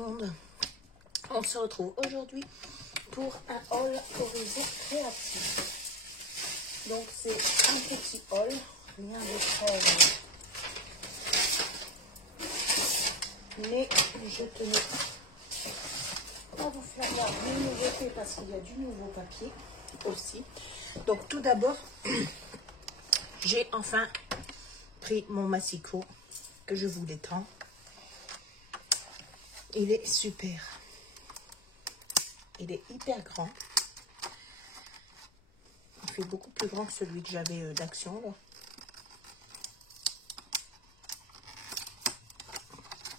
monde. On se retrouve aujourd'hui pour un haul Horizon Créatif. Donc c'est un petit haul, rien de très... Mais je tenais à vous faire voir des nouveautés parce qu'il y a du nouveau papier aussi. Donc tout d'abord, j'ai enfin pris mon massicot que je voulais tant. Il est super. Il est hyper grand. Il fait beaucoup plus grand que celui que j'avais d'Action.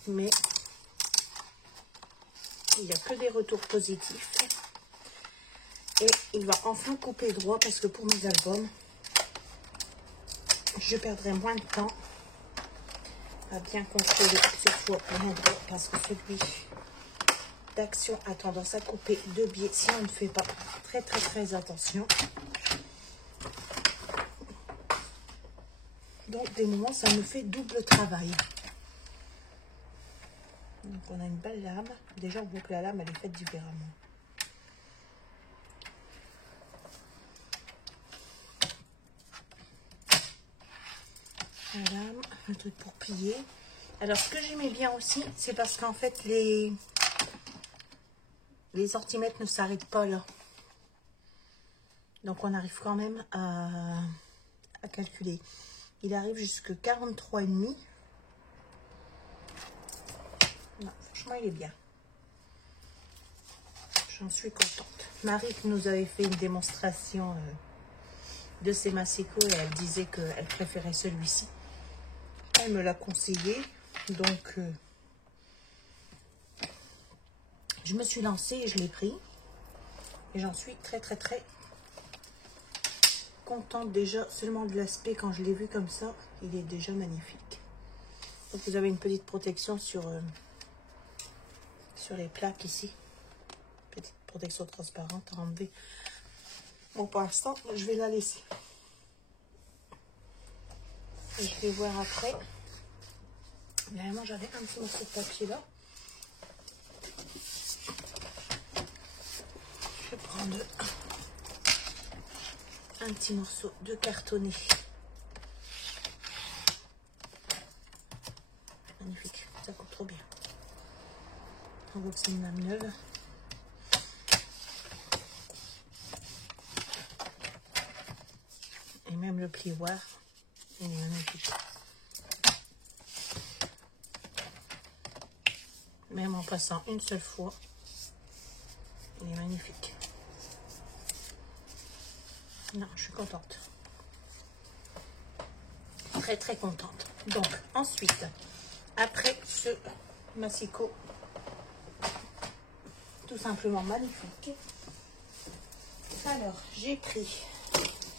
Mais il n'y a que des retours positifs. Et il va enfin couper droit parce que pour mes albums, je perdrai moins de temps à bien contrôler que ce soit bien droit parce que celui d'Action a tendance à couper de biais si on ne fait pas très attention. Donc des moments ça me fait double travail. Donc on a une belle lame. Déjà on voit que la lame elle est faite différemment. La lame, un truc pour plier. Alors ce que j'aimais bien aussi, c'est parce qu'en fait les centimètres ne s'arrêtent pas là. Donc on arrive quand même à calculer. Il arrive jusqu'à 43,5. Non, franchement il est bien. J'en suis contente. Marie qui nous avait fait une démonstration de ses massicots et elle disait qu'elle préférait celui-ci. Elle me l'a conseillé. Donc je me suis lancée et je l'ai pris. Et j'en suis très contente déjà seulement de l'aspect. Quand je l'ai vu comme ça, il est déjà magnifique. Donc vous avez une petite protection sur les plaques ici. Petite protection transparente à enlever. Bon, pour l'instant, je vais la laisser. Et je vais voir après. Normalement, j'avais un petit morceau de papier là. Je vais prendre un petit morceau de cartonné. Magnifique, ça coupe trop bien. On voit que c'est une lame neuve. Et même le plioir, il est magnifique. Même en passant une seule fois, il est magnifique. Non, je suis contente. Très contente. Donc, ensuite, après ce massicot, tout simplement magnifique. Alors, j'ai pris,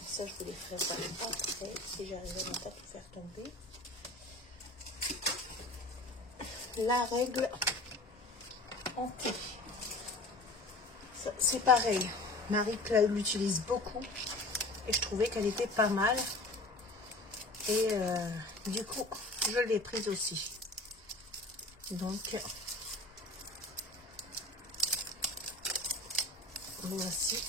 ça je vous les ferai après, si j'arrive à ne pas tout faire tomber. La règle en thé. C'est pareil. Marie l'utilise beaucoup et je trouvais qu'elle était pas mal. Et du coup, je l'ai prise aussi. Donc, voici.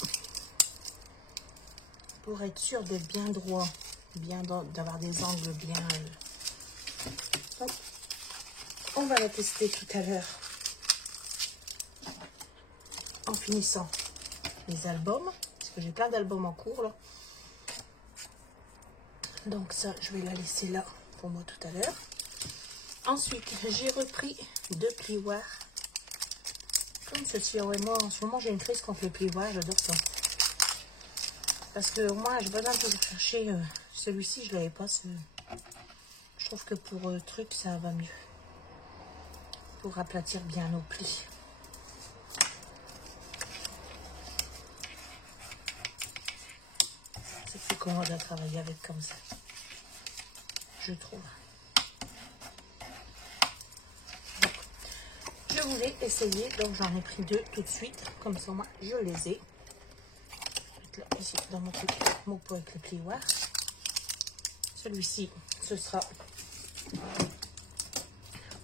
Pour être sûr d'être bien droit, d'avoir des angles bien. Donc, on va la tester tout à l'heure en finissant les albums, parce que j'ai plein d'albums en cours là. Donc ça, je vais la laisser là pour moi tout à l'heure. Ensuite, j'ai repris deux plioirs comme ceci. Ouais, moi en ce moment j'ai une crise contre les plioirs, j'adore ça. Parce que moi j'ai besoin de toujours chercher celui-ci, je l'avais pas. Je trouve que pour truc ça va mieux. Pour aplatir bien nos plis. C'est plus commode à travailler avec comme ça, je trouve. Donc, je voulais essayer, donc j'en ai pris deux tout de suite, comme ça moi je les ai. Là, ici dans mon pot avec le plioir. Celui-ci, ce sera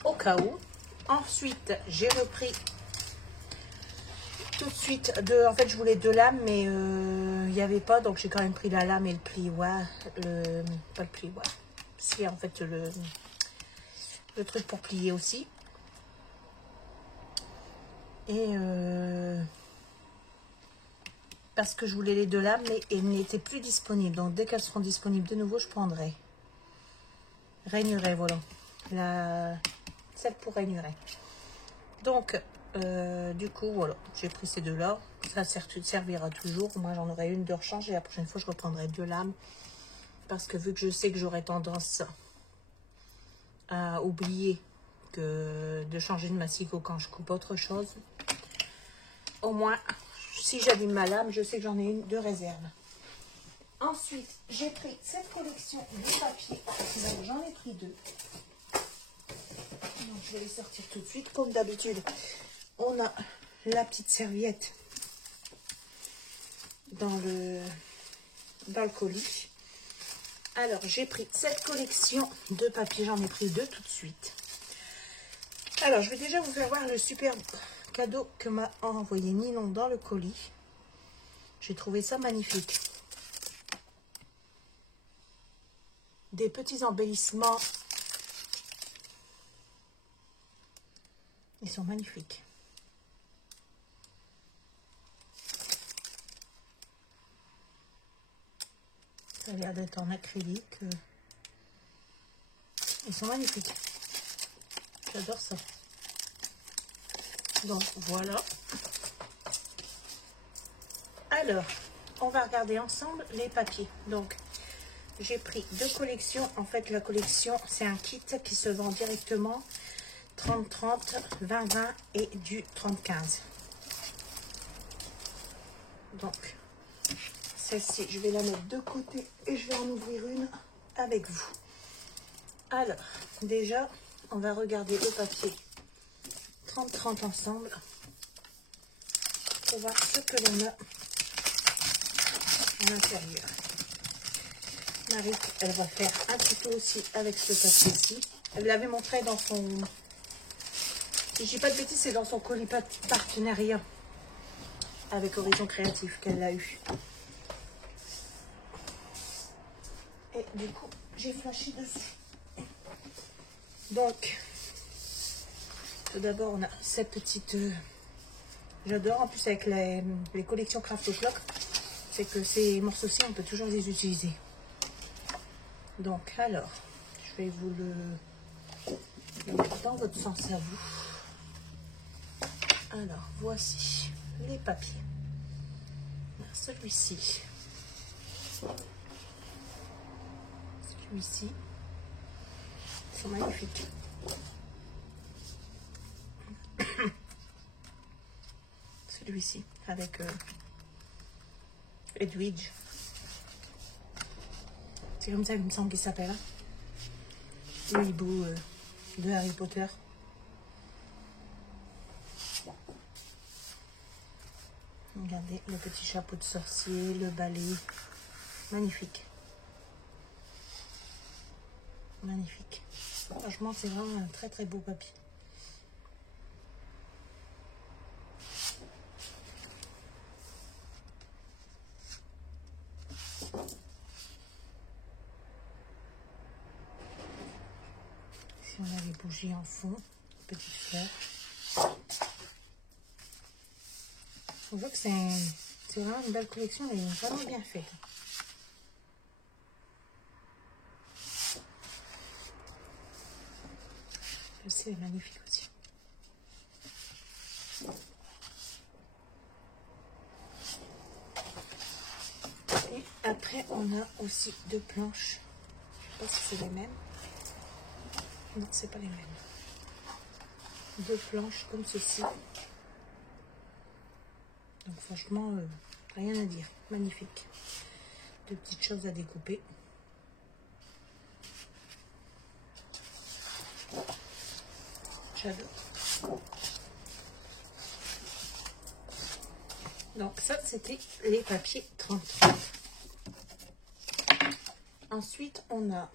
au cas où. Ensuite, j'ai repris tout de suite en fait je voulais 2 lames, mais il n'y avait pas, donc j'ai quand même pris la lame et le plioir, pas le plioir, si en fait le truc pour plier aussi. Et parce que je voulais les 2 lames, mais elles n'étaient plus disponibles, donc dès qu'elles seront disponibles de nouveau, je prendrai. Raigneret, voilà, celle pour Raigneret. Donc du coup voilà, j'ai pris ces 2 là, ça servira toujours. Moi j'en aurai une de rechange et la prochaine fois je reprendrai 2 lames, parce que vu que je sais que j'aurais tendance à oublier que de changer de massicot quand je coupe autre chose, au moins si j'abîme ma lame, je sais que j'en ai une de réserve. Ensuite j'ai pris cette collection de papier, j'en ai pris 2, donc je vais les sortir tout de suite. Comme d'habitude, on a la petite serviette dans le colis. Alors j'ai pris cette collection de papier, j'en ai pris 2 tout de suite. Alors je vais déjà vous faire voir le super cadeau que m'a envoyé Ninon dans le colis. J'ai trouvé ça magnifique. Des petits embellissements, ils sont magnifiques. Ça a l'air d'être en acrylique. Ils sont magnifiques. J'adore ça. Donc voilà. Alors, on va regarder ensemble les papiers. Donc, j'ai pris 2 collections. En fait, la collection, c'est un kit qui se vend directement 30-30, 20-20 et du 30-15. Donc, celle-ci, je vais la mettre de côté et je vais en ouvrir une avec vous. Alors, déjà, on va regarder le papier 30-30 ensemble pour voir ce que l'on a à l'intérieur. Marie, elle va faire un tuto aussi avec ce papier-ci. Elle l'avait montré dans son... Si je dis pas de bêtises, c'est dans son colis partenariat avec Horizon Créatif qu'elle l'a eu. Et du coup, j'ai flashé dessus. Donc, tout d'abord, on a cette petite... j'adore, en plus avec les collections Craft Flock, c'est que ces morceaux-ci, on peut toujours les utiliser. Donc, alors, je vais vous le mettre dans votre sens à vous. Alors, voici les papiers. Celui-ci. Celui-ci. Ils sont magnifiques. Celui-ci, avec Edwidge. C'est comme ça qu'il me semble qu'il s'appelle. Hein, le hibou de Harry Potter. Regardez le petit chapeau de sorcier, le balai. Magnifique. Magnifique. Franchement, c'est vraiment un très très beau papier. Ici, on a les bougies en fond, petites fleurs. On voit que c'est vraiment une belle collection, elle est vraiment bien faite. C'est magnifique aussi. Et après, on a aussi 2 planches. Je ne sais pas si c'est les mêmes. Non, c'est pas les mêmes. 2 planches comme ceci. Donc franchement, rien à dire. Magnifique. 2 petites choses à découper. J'adore. Donc ça, c'était les papiers 30-30. Ensuite, on a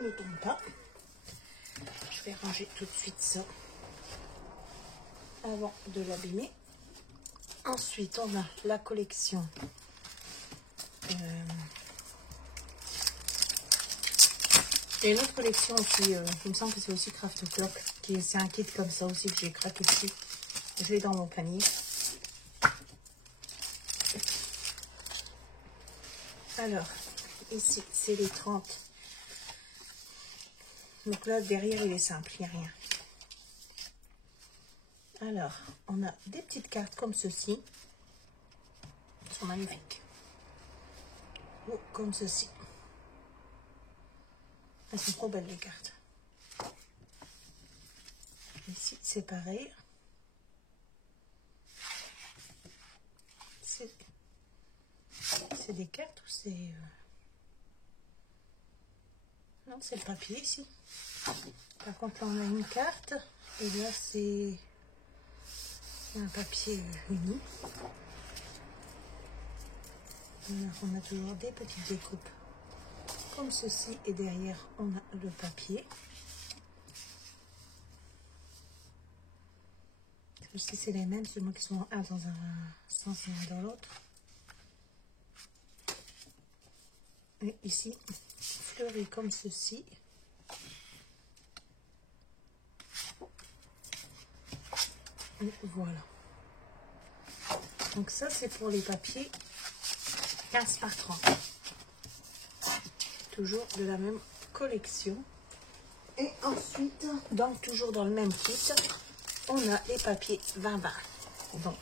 ne tombe pas. Je vais ranger tout de suite ça avant de l'abîmer. Ensuite, on a la collection et une autre collection aussi, il me semble que c'est aussi Craft Clock, c'est un kit comme ça aussi que j'ai craqué dessus. Je l'ai dans mon panier. Alors, ici, c'est les 30. Donc là, derrière, il est simple, il n'y a rien. Alors, on a des petites cartes comme ceci. Elles sont magnifiques. Ou comme ceci. Elles sont trop belles, les cartes. Ici, c'est pareil. C'est des cartes ou c'est... Non, c'est le papier ici. Par contre, là, on a une carte. Et là, c'est un papier uni. Alors, on a toujours des petites découpes comme ceci. Et derrière, on a le papier. Ceux-ci, c'est les mêmes, seulement qui sont un dans un sens et un dans l'autre. Et ici, fleuri comme ceci. Et voilà. Donc ça, c'est pour les papiers 15 par 30. Toujours de la même collection. Et ensuite, toujours dans le même kit, on a les papiers 20-20. Donc,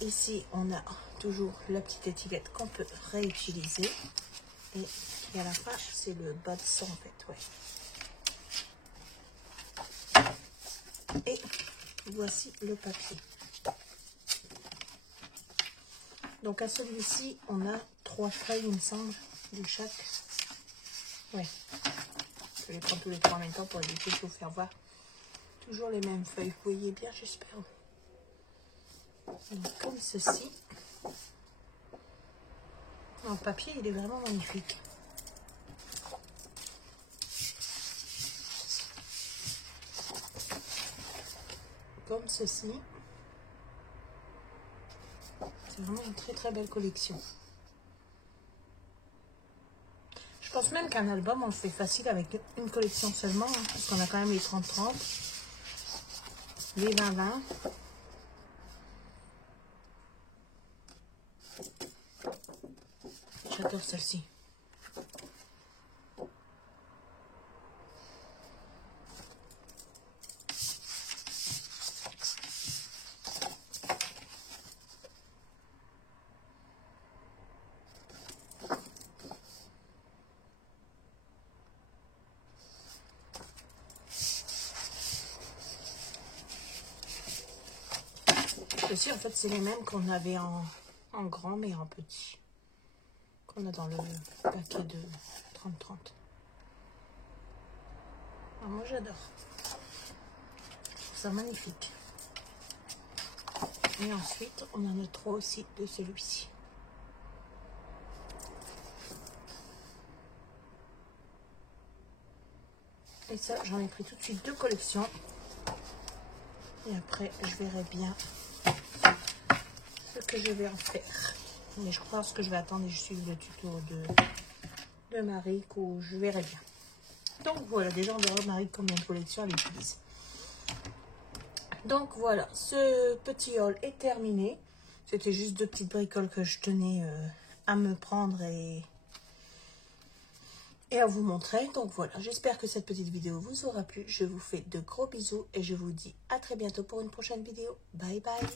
ici, on a toujours la petite étiquette qu'on peut réutiliser. Et à la fin, c'est le bas de ça en fait. Ouais. Et voici le papier. Donc à celui-ci, on a 3 feuilles, il me semble, de chaque. Ouais. Je vais les prendre tous les 3 en même temps pour éviter de vous faire voir. Toujours les mêmes feuilles. Vous voyez bien, j'espère. Donc, comme ceci. Le papier, il est vraiment magnifique. Comme ceci. C'est vraiment une très très belle collection. Je pense même qu'un album, on le fait facile avec une collection seulement, hein, parce qu'on a quand même les 30-30, les 20-20. J'adore celle-ci. Ceci, en fait, c'est les mêmes qu'on avait en grand, mais en petit. Qu'on a dans le paquet de 30-30. Ah, moi, j'adore. Je trouve ça magnifique. Et ensuite, on en a 3 aussi de celui-ci. Et ça, j'en ai pris tout de suite 2 collections. Et après, je verrai bien ce que je vais en faire. Mais je pense que je vais attendre et je suis le tuto de Marie, où je verrai bien. Donc voilà, déjà on verra Marie combien de collections elle utilise. Donc voilà, ce petit haul est terminé. C'était juste 2 petites bricoles que je tenais à me prendre et à vous montrer. Donc voilà, j'espère que cette petite vidéo vous aura plu. Je vous fais de gros bisous et je vous dis à très bientôt pour une prochaine vidéo. Bye bye.